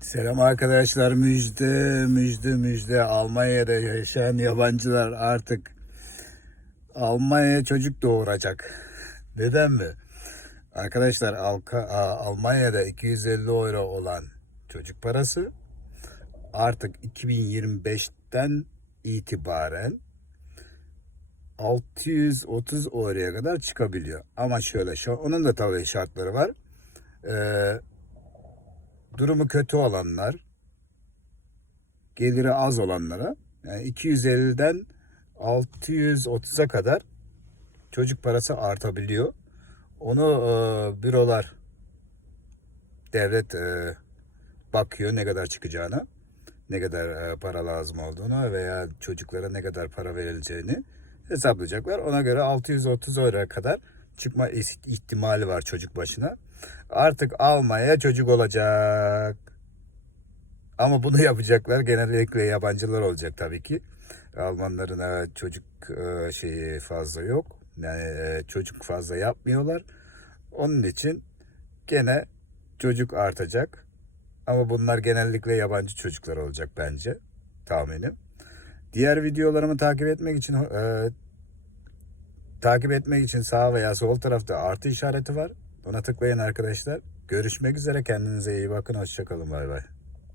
Selam arkadaşlar müjde müjde müjde Almanya'da yaşayan yabancılar artık Almanya'ya çocuk doğuracak. Neden mi? Arkadaşlar Almanya'da 250 euro olan çocuk parası artık 2025'ten itibaren 630 euroya kadar çıkabiliyor. Ama şöyle onun da tabii şartları var. Ee, durumu kötü olanlar, geliri az olanlara yani 250'den 630'a kadar çocuk parası artabiliyor. Onu e, bürolar devlet e, bakıyor ne kadar çıkacağına, ne kadar e, para lazım olduğuna veya çocuklara ne kadar para verileceğini hesaplayacaklar. Ona göre 630 euroya kadar çıkma ihtimali var çocuk başına. Artık almaya çocuk olacak. Ama bunu yapacaklar genellikle yabancılar olacak tabii ki. Almanların çocuk e, şeyi fazla yok. Yani e, çocuk fazla yapmıyorlar. Onun için gene çocuk artacak. Ama bunlar genellikle yabancı çocuklar olacak bence. Tahminim. Diğer videolarımı takip etmek için e, takip etmek için sağ veya sol tarafta artı işareti var. Ona tıklayın arkadaşlar. Görüşmek üzere. Kendinize iyi bakın. Hoşçakalın. Bay bay.